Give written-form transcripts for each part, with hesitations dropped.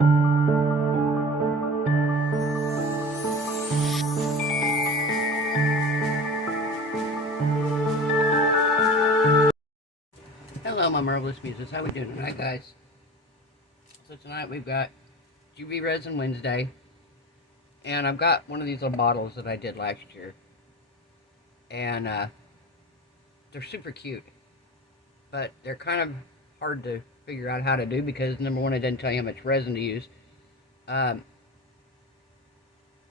Hello, my marvelous muses. How we doing tonight, guys? So tonight we've got UV Resin Wednesday, and I've got one of these little bottles that I did last year, and they're super cute, but they're kind of hard to figure out how to do because, number one, it doesn't tell you how much resin to use, and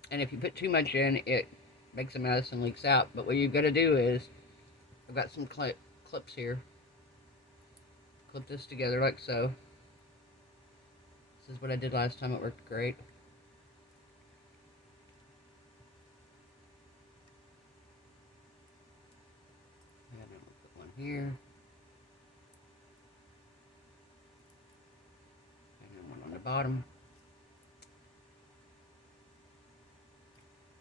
if you put too much in, it makes a mess and leaks out. But what you've got to do is, I've got some clips here. Clip this together like so. This is what I did last time. It worked great. And I'm going to put one here. And then one on the bottom.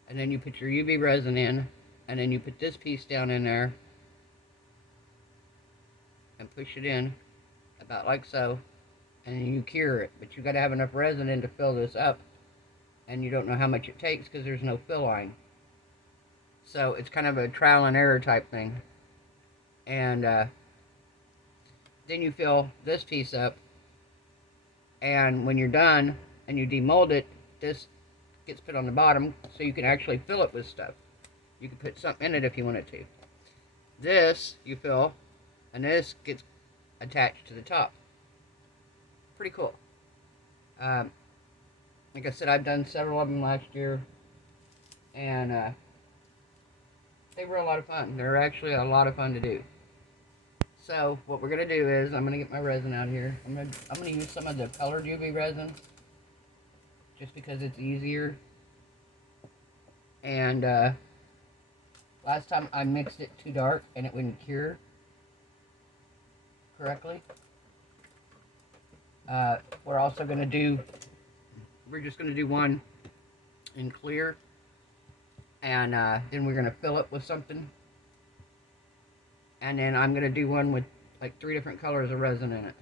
And then you put your UV resin in. And then you put this piece down in there. And push it in. About like so. And you cure it, but you got to have enough resin in to fill this up, and you don't know how much it takes because there's no fill line. So it's kind of a trial and error type thing. And then you fill this piece up, and when you're done and you demold it, this gets put on the bottom so you can actually fill it with stuff. You can put something in it if you wanted to. This you fill, and this gets attached to the top. Pretty cool. Like I said, I've done several of them last year, and they were a lot of fun. They're actually a lot of fun to do. So what we're gonna do is I'm gonna get my resin out here. I'm gonna use some of the colored UV resin just because it's easier. And last time I mixed it too dark and it wouldn't cure correctly. We're also going to do, we're just going to do one in clear, and then we're going to fill it with something, and then I'm going to do one with like 3 different colors of resin in it.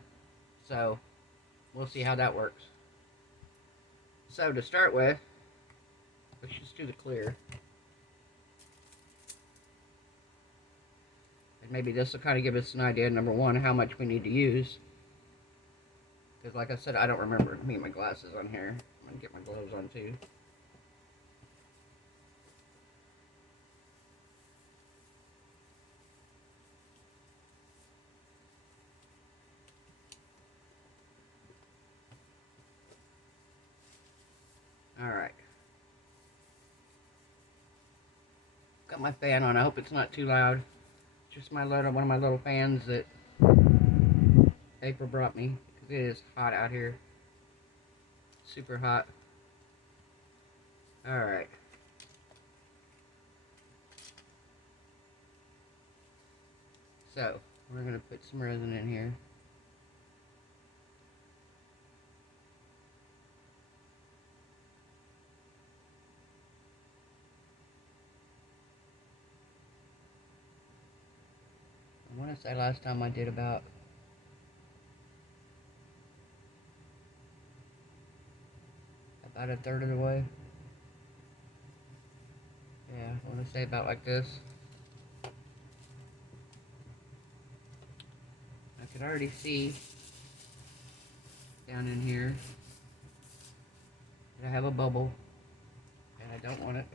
So we'll see how that works. So to start with, let's just do the clear, and maybe this will kind of give us an idea, number one, how much we need to use. Because like I said, I don't remember. Let me get my glasses on here. I'm going to get my gloves on too. Alright. Got my fan on. I hope it's not too loud. Just one of my little fans that April brought me. It is hot out here. Super hot. Alright. So, we're going to put some resin in here. I want to say last time I did about a third of the way. Yeah, I want to say about like this. I can already see down in here that I have a bubble, and I don't want it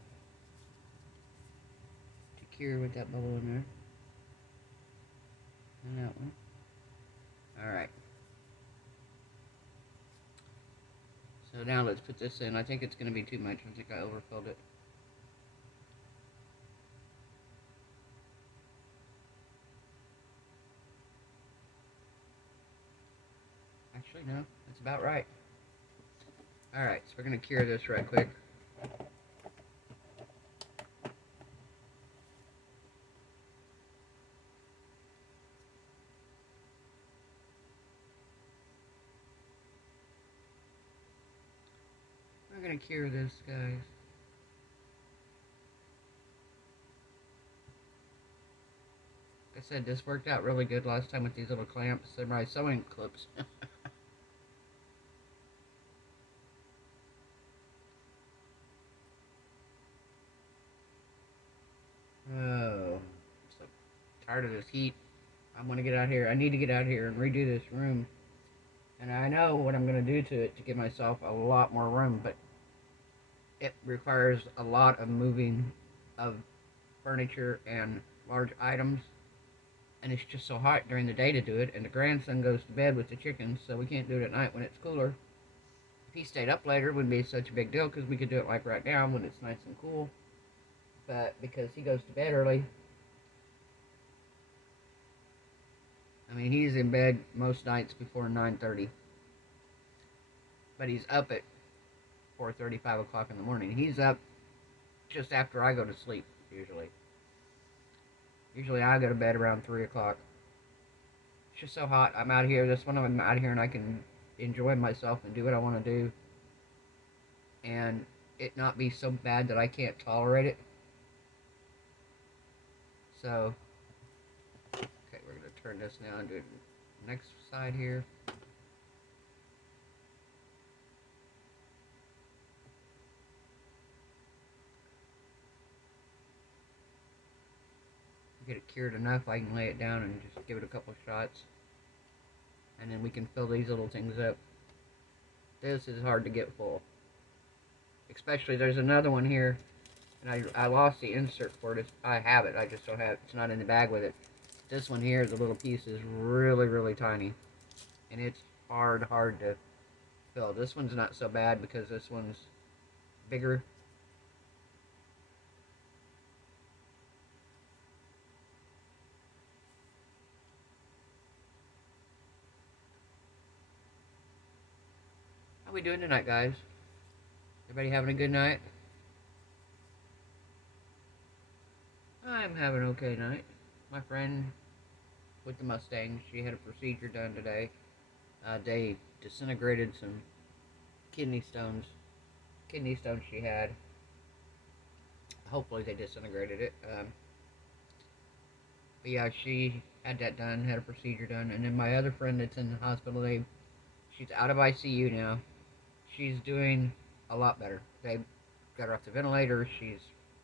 to cure with that bubble in there. And that one. Alright. So now let's put this in. I think it's going to be too much. I think I overfilled it. Actually, no. That's about right. Alright, so we're going to cure this right quick. We're going to cure this, guys. Like I said, this worked out really good last time with these little clamps. They're my sewing clips. tired of this heat. I want to get out here. I need to get out here and redo this room. And I know what I'm going to do to it to give myself a lot more room, but it requires a lot of moving of furniture and large items. And it's just so hot during the day to do it. And the grandson goes to bed with the chickens, so we can't do it at night when it's cooler. If he stayed up later, it wouldn't be such a big deal because we could do it like right now when it's nice and cool. But because he goes to bed early, I mean, he's in bed most nights before 9:30. But he's up at 4:30, 5 o'clock in the morning. He's up just after I go to sleep, usually. Usually I go to bed around 3 o'clock. It's just so hot. I'm out here. This one I'm out here and I can enjoy myself and do what I want to do. And it not be so bad that I can't tolerate it. So, okay, we're going to turn this now and do the next side here. Get it cured enough, I can lay it down and just give it a couple shots. And then we can fill these little things up. This is hard to get full. Especially, there's another one here. And I lost the insert for it. I have it, I just don't have it. It's not in the bag with it. This one here, the little piece is really, really tiny. And it's hard to fill. This one's not so bad because this one's bigger. How we doing tonight, guys? Everybody having a good night? I'm having an okay night. My friend with the Mustang, she had a procedure done today. They disintegrated some kidney stones she had. Hopefully they disintegrated it. But yeah, she had that done, had a procedure done. And then my other friend that's in the hospital, she's out of ICU now. She's doing a lot better. They got her off the ventilator. She's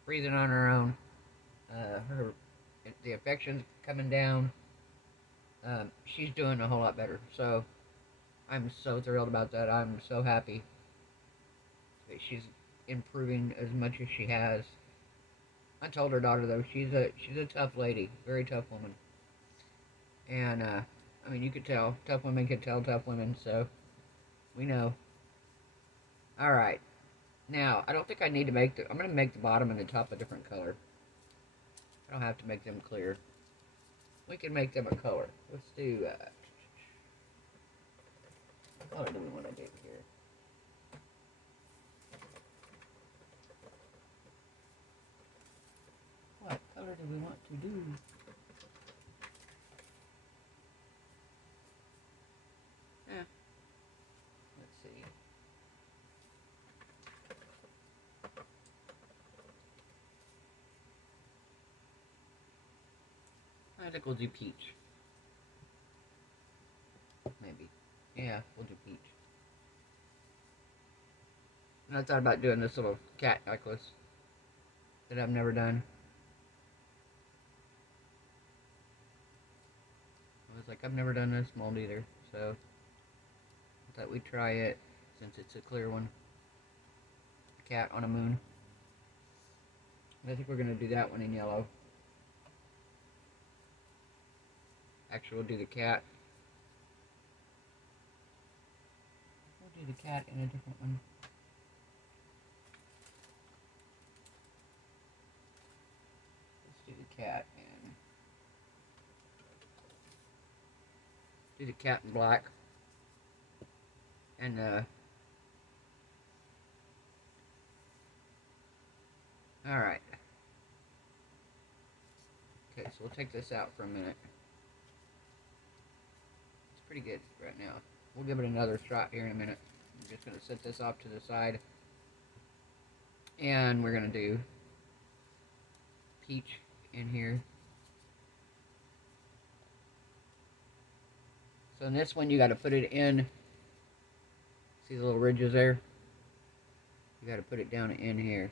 breathing on her own. The infection's coming down. She's doing a whole lot better. So I'm so thrilled about that. I'm so happy that she's improving as much as she has. I told her daughter though, she's a tough lady, very tough woman. And I mean, you could tell, tough women can tell tough women. So we know. All right. Now, I don't think I need to make I'm going to make the bottom and the top a different color. I don't have to make them clear. We can make them a color. Let's do, what color do we want to do here? What color do we want to do? Let's see. I think we'll do peach. Maybe. Yeah, we'll do peach. And I thought about doing this little cat necklace that I've never done. I was like, I've never done this mold either, so I thought we'd try it since it's a clear one. A cat on a moon. And I think we're going to do that one in yellow. Actually, we'll do the cat. We'll do the cat in a different one. Let's do the cat in. Do the cat in black. And alright. Okay, so we'll take this out for a minute. Pretty good right now. We'll give it another shot here in a minute. I'm just going to set this off to the side. And we're going to do peach in here. So in this one, you got to put it in. See the little ridges there? You got to put it down in here.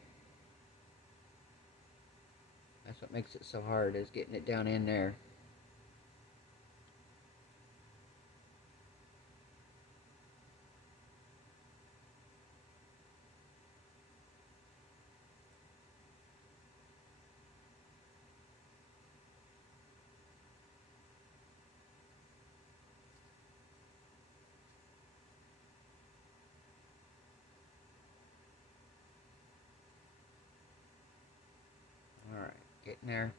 That's what makes it so hard, is getting it down in there. Alright, getting there.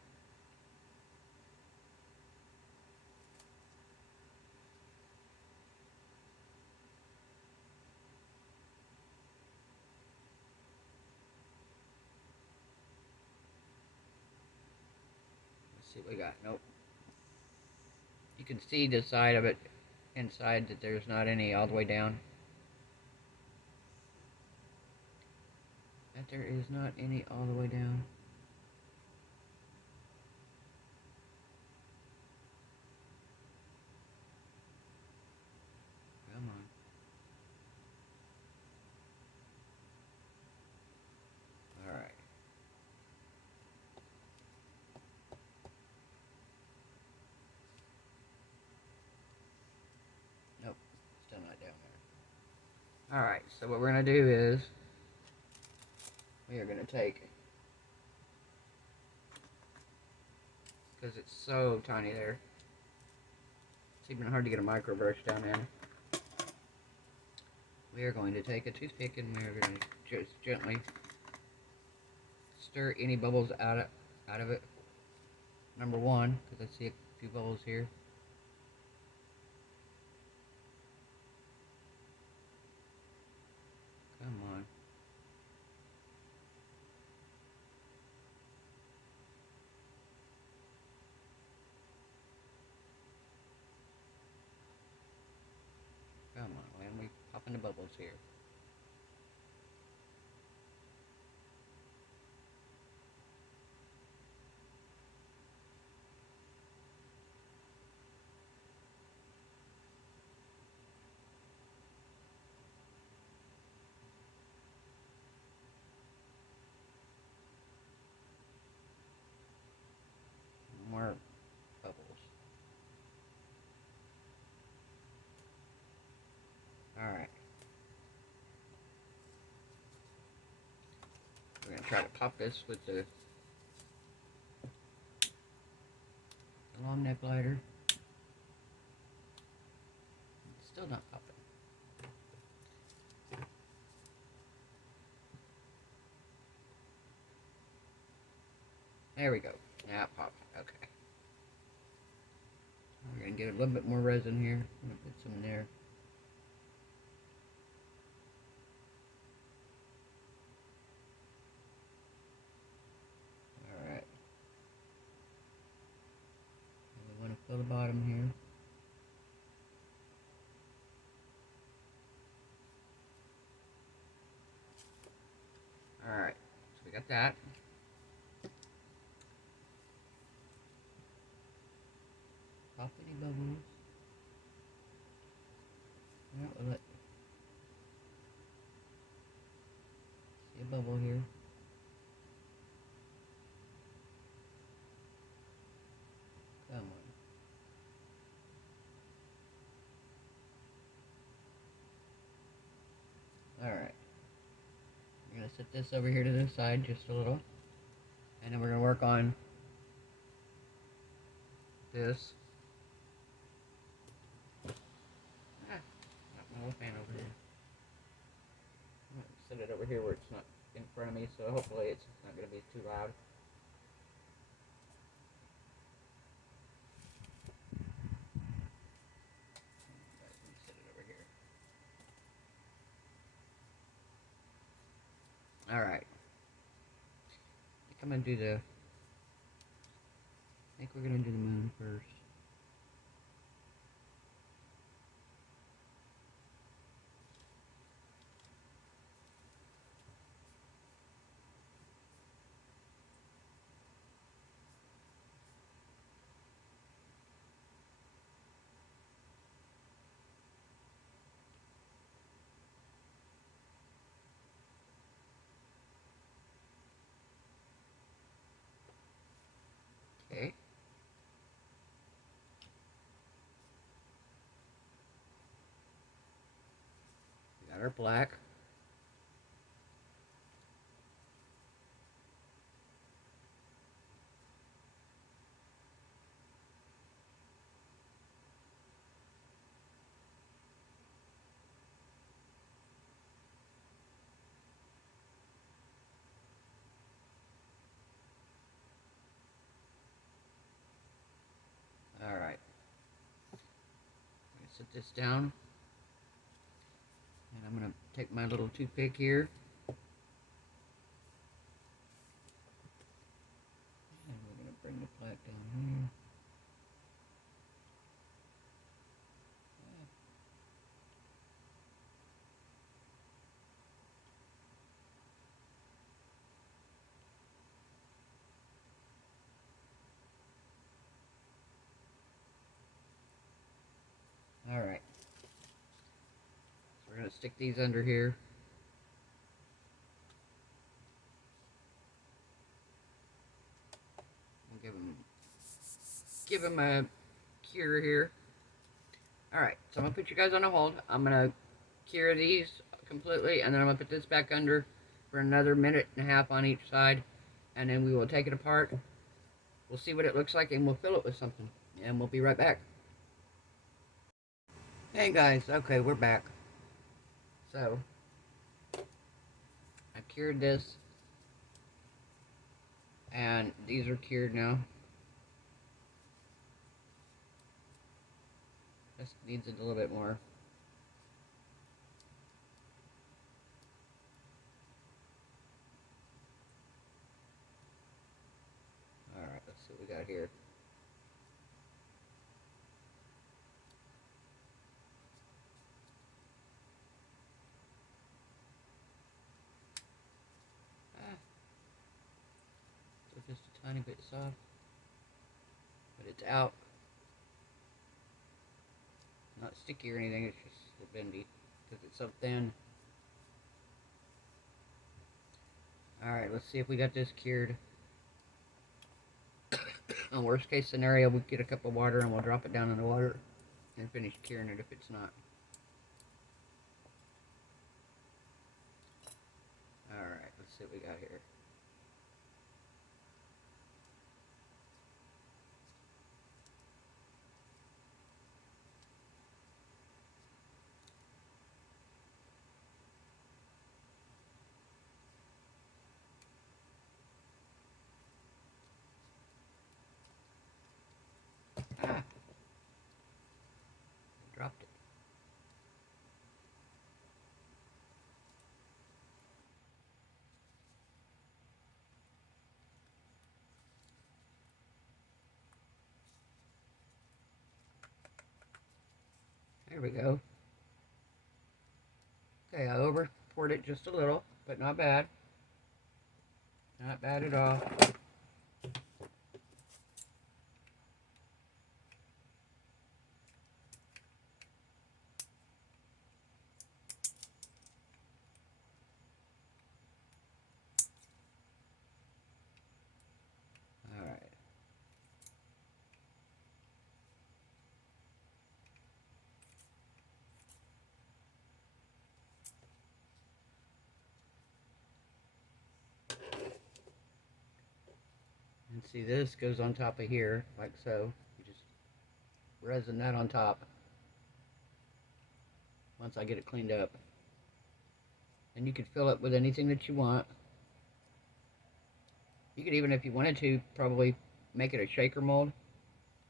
Let's see what we got. Nope. You can see the side of it inside that there's not any all the way down. That there is not any all the way down. Come on. Alright. Nope. Still not down there. Alright, so what we're going to do is we are going to take, because it's so tiny there, it's even hard to get a micro brush down in. We are going to take a toothpick and we are going to just gently stir any bubbles out of it. Number one, because I see a few bubbles here. Come on. Come on, man. We popping the bubbles here. More bubbles. Alright. We're going to try to pop this with the long neck lighter. It's still not popping. There we go. Now it popped. Okay. We're going to get a little bit more resin here. I'm going to put some in there. Alright. We want to fill the bottom here. Alright. So we got that. Pop any bubbles. Alright, we'll let see a bubble here. Come on. Alright. We're going to set this over here to the side just a little. And then we're going to work on this. Not my little fan over here. I'm going to set it over here where it's not in front of me, so hopefully it's not going to be too loud. Set it over here. Alright. I think I'm going to do the... I think we're going to do the moon first. our black. Alright. I'm going to set this down. And I'm going to take my little toothpick here. And we're going to bring the black down here. Alright. So we're going to stick these under here. And give them a cure here. Alright, so I'm going to put you guys on a hold. I'm going to cure these completely, and then I'm going to put this back under for another minute and a half on each side, and then we will take it apart. We'll see what it looks like, and we'll fill it with something, and we'll be right back. Hey guys, okay, we're back. So, I cured this, and these are cured now. This needs it a little bit more. Alright, let's see what we got here. So just a tiny bit soft. But it's out. Not sticky or anything, it's just a bendy because it's so thin. Alright, let's see if we got this cured. In worst case scenario, we get a cup of water and we'll drop it down in the water and finish curing it if it's not. Alright, let's see what we got here. Ah! Dropped it. There we go. Okay, I over poured it just a little, but not bad. Not bad at all. Alright. And see, this goes on top of here, like so. You just resin that on top once I get it cleaned up. And you could fill it with anything that you want. You could even, if you wanted to, probably make it a shaker mold,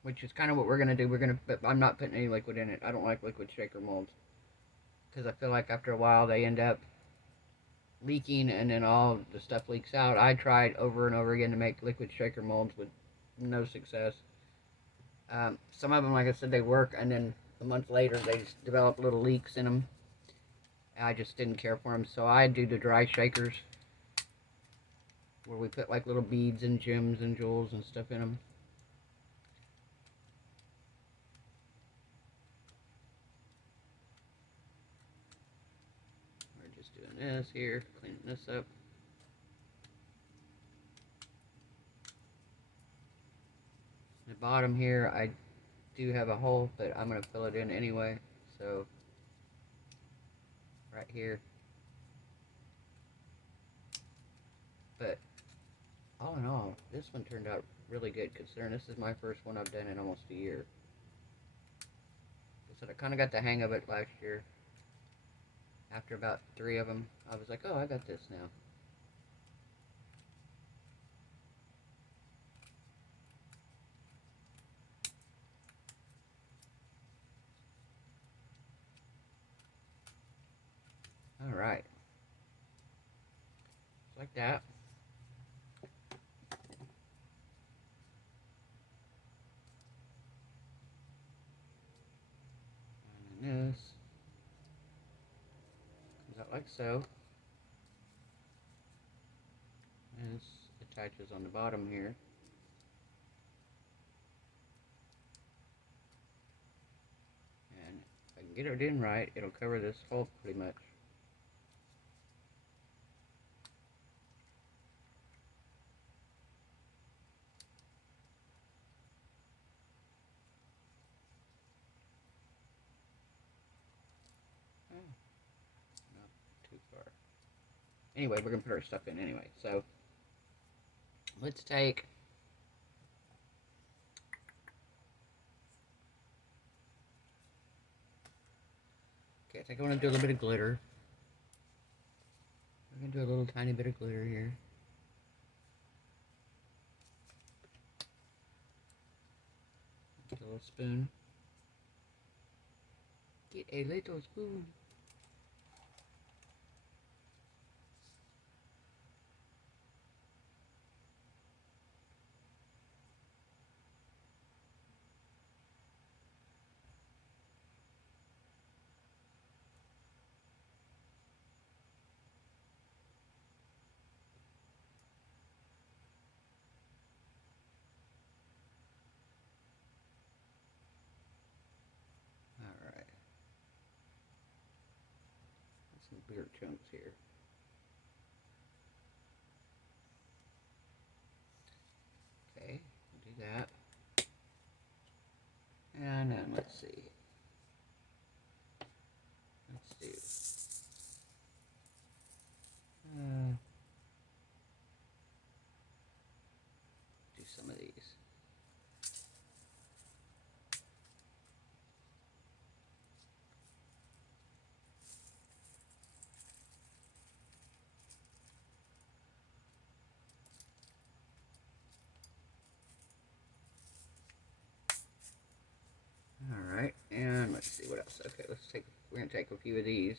which is kind of what we're going to do. But I'm not putting any liquid in it. I don't like liquid shaker molds because I feel like after a while they end up leaking and then all the stuff leaks out. I tried over and over again to make liquid shaker molds with no success. Some of them, like I said, they work, and then a month later they just develop little leaks in them. I just didn't care for them, so I do the dry shakers where we put like little beads and gems and jewels and stuff in them. We're just doing this here, cleaning this up. The bottom here, I do have a hole, but I'm going to fill it in anyway, so right here. But all in all, this one turned out really good considering this is my first one I've done in almost a year. So I kind of got the hang of it last year. After about 3 of them, I was like, oh, I got this now. Alright. Just like that. And then this comes out like so. And this attaches on the bottom here. And if I can get it in right, it'll cover this hole pretty much. Not too far. Anyway, we're going to put our stuff in anyway. So, let's take... Okay, I think I want to do a little bit of glitter. We're going to do a little tiny bit of glitter here. Get a little spoon. Get a little spoon. Alright. Some bigger chunks here. Okay, we'll do that. And then let's see. Let's do some of these. Alright, and let's see what else. Okay, we're gonna take a few of these.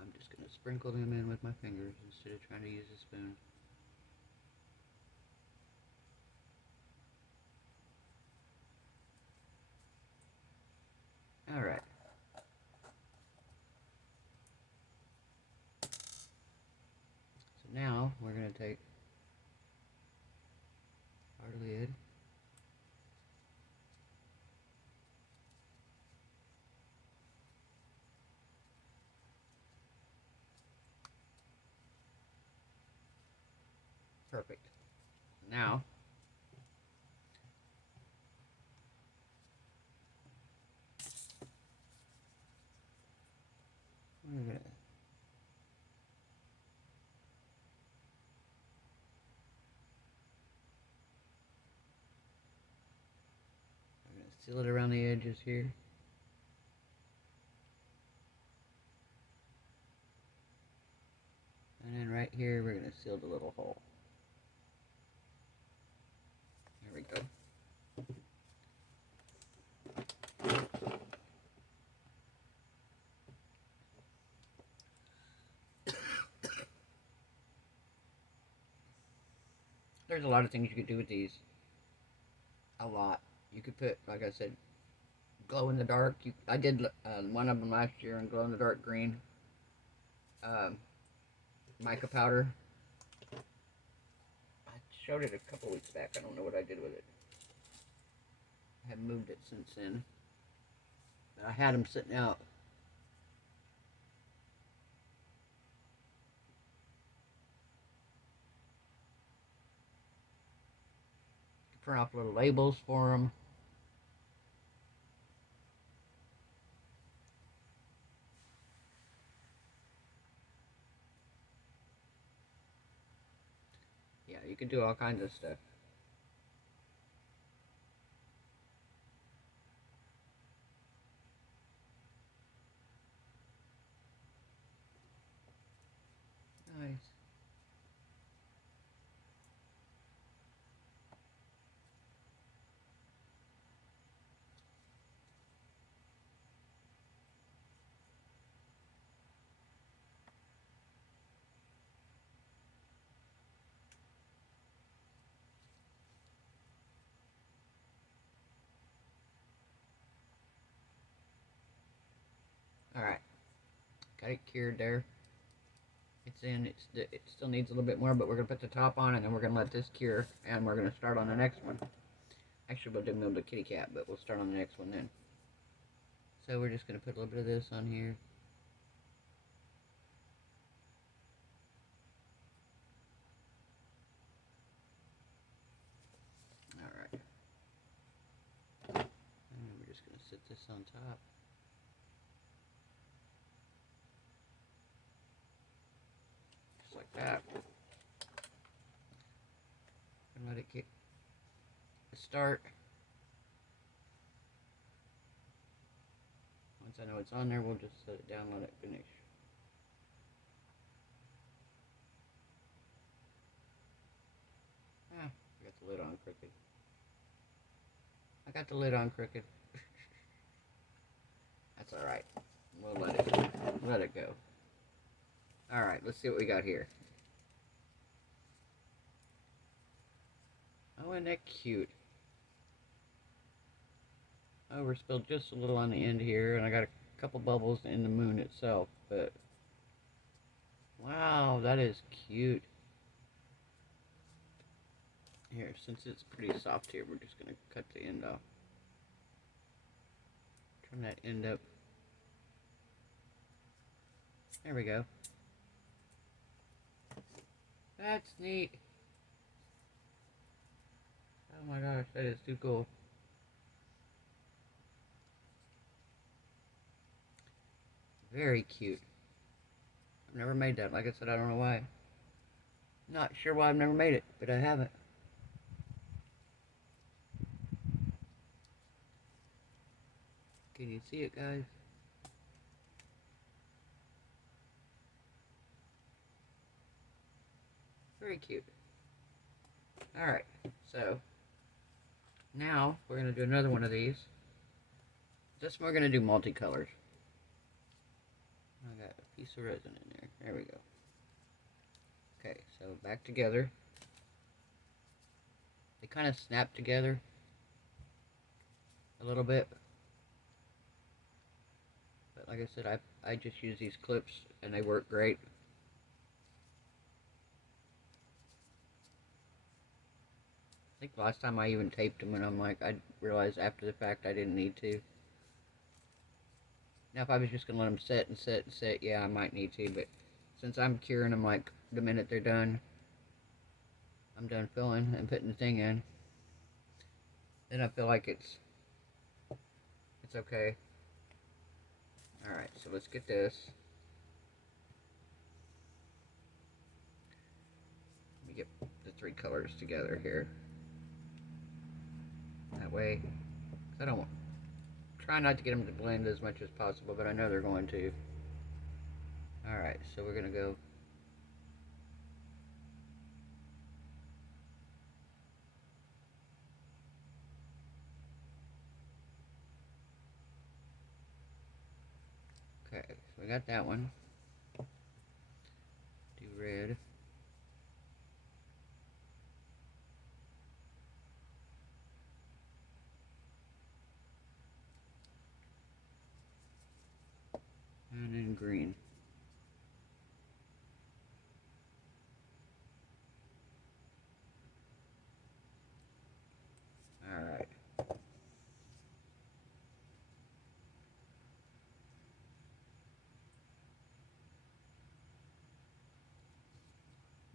I'm just gonna sprinkle them in with my fingers instead of trying to use a spoon. Alright. So now we're gonna take our lid. Perfect. Now we're gonna seal it around the edges here. And then right here we're gonna seal the little hole. There we go. There's a lot of things you could do with these. A lot. You could put, like I said, glow in the dark. I did one of them last year in glow in the dark green. Mica powder. I showed it a couple weeks back. I don't know what I did with it. I haven't moved it since then. But I had them sitting out. Print off little labels for them. Yeah, you can do all kinds of stuff. Nice. Alright, got it cured there. It's in, it still needs a little bit more, but we're going to put the top on and then we're going to let this cure and we're going to start on the next one. Actually, we'll do the kitty cat, but we'll start on the next one then. So we're just going to put a little bit of this on here. Alright. And we're just going to sit this on top. Just like that. And let it get a start. Once I know it's on there, we'll just set it down and let it finish. Ah, I got the lid on crooked. I got the lid on crooked. That's alright. We'll let it go. Alright, let's see what we got here. Oh, isn't that cute? Overspilled just a little on the end here, and I got a couple bubbles in the moon itself, but wow, that is cute. Here, since it's pretty soft here, we're just going to cut the end off. Turn that end up. There we go. That's neat. Oh my gosh, that is too cool. Very cute. I've never made that. Like I said, I don't know why. Not sure why I've never made it, but I haven't. Can you see it, guys? Very cute. Alright, so now we're going to do another one of these. This one we're going to do multicolors. I got a piece of resin in there. There we go. Okay, so back together. They kind of snap together a little bit. But like I said, I just use these clips and they work great. I think last time I even taped them and I'm like, I realized after the fact I didn't need to. Now if I was just going to let them set and set and set, yeah, I might need to, but since I'm curing them like the minute they're done, I'm done filling and putting the thing in, then I feel like it's okay. Alright, so let's get this. Let me get the three colors together here. That way, I don't try not to get them to blend as much as possible, but I know they're going to. Alright, so we're going to go okay, so we got that one. Do red. And then green. Alright.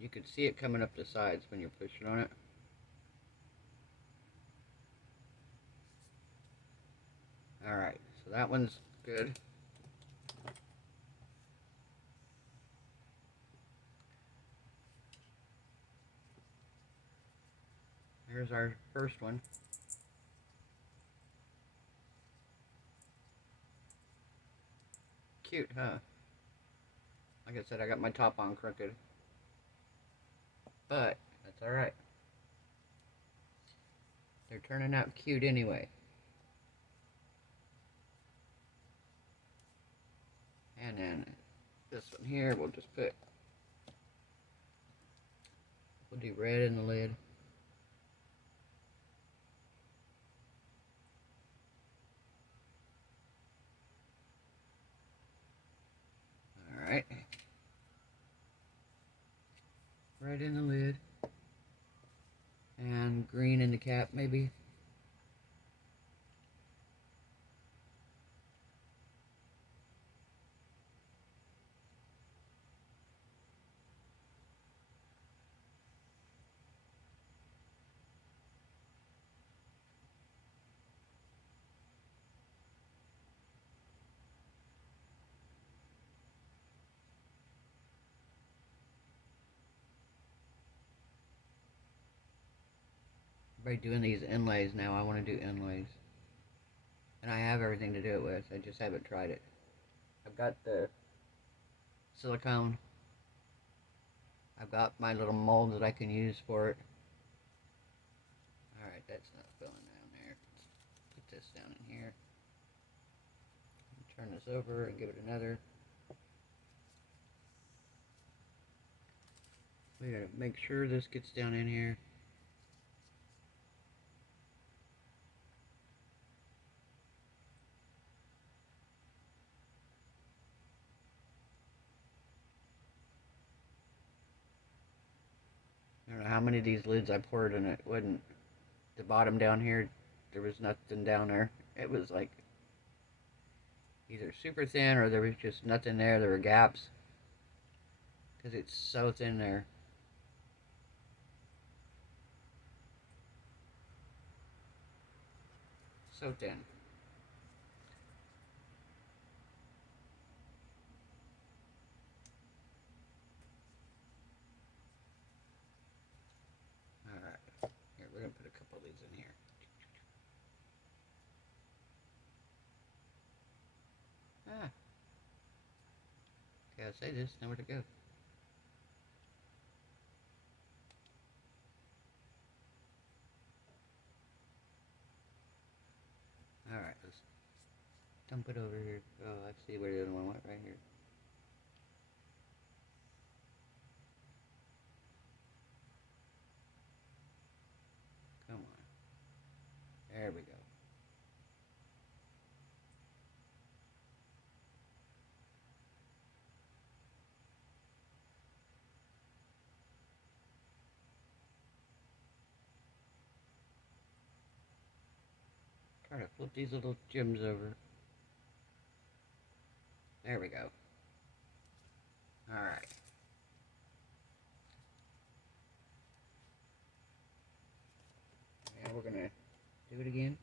You can see it coming up the sides when you're pushing on it. Alright, so that one's good. Here's our first one. Cute, huh? Like I said, I got my top on crooked. But, that's alright. They're turning out cute anyway. And then this one here, we'll just put, we'll do red in the lid. Alright. Red in the lid. And green in the cap, maybe. By doing these inlays now, I want to do inlays. And I have everything to do it with, I just haven't tried it. I've got the silicone. I've got my little mold that I can use for it. Alright, that's not filling down there. Let's put this down in here. Turn this over and give it another. We gotta make sure this gets down in here. I don't know how many of these lids I poured and it wouldn't. The bottom down here, there was nothing down there. It was like either super thin or there was just nothing there. There were gaps. Because it's so thin there. So thin. Alright. Here, we're going to put a couple of these in here. Ah. Okay, I say this, nowhere to go. Alright, let's dump it over here. Oh, I see where the other one went, right here. Come on. There we go. Try to flip these little gems over. There we go. Alright. Now we're gonna do it again.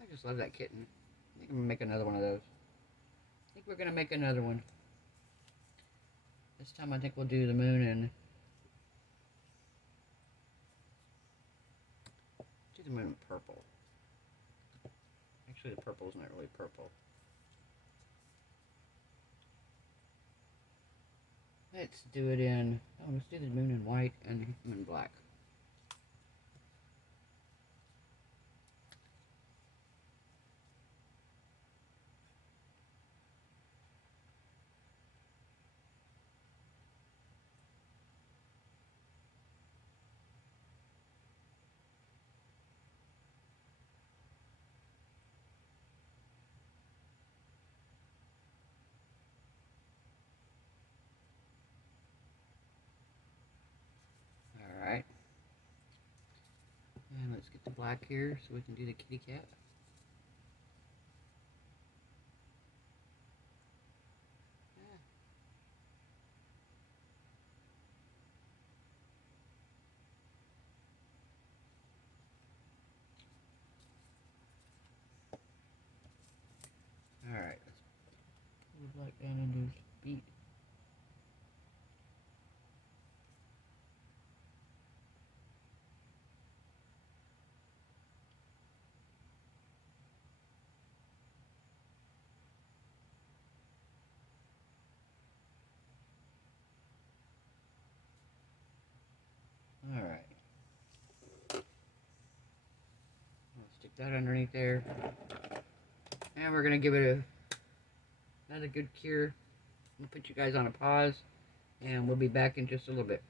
I just love that kitten. I think I'm gonna make another one of those. I think we're gonna make another one. This time I think we'll do the moon and do the moon purple. Actually, the purple's not really purple. Let's do it in, oh, let's do the moon in white and him in black. Alright. And let's get the black here so we can do the kitty cat. Alright, let's pull the black down into his feet. Get that underneath there. And we're going to give it another good cure. I'll put you guys on a pause, and we'll be back in just a little bit.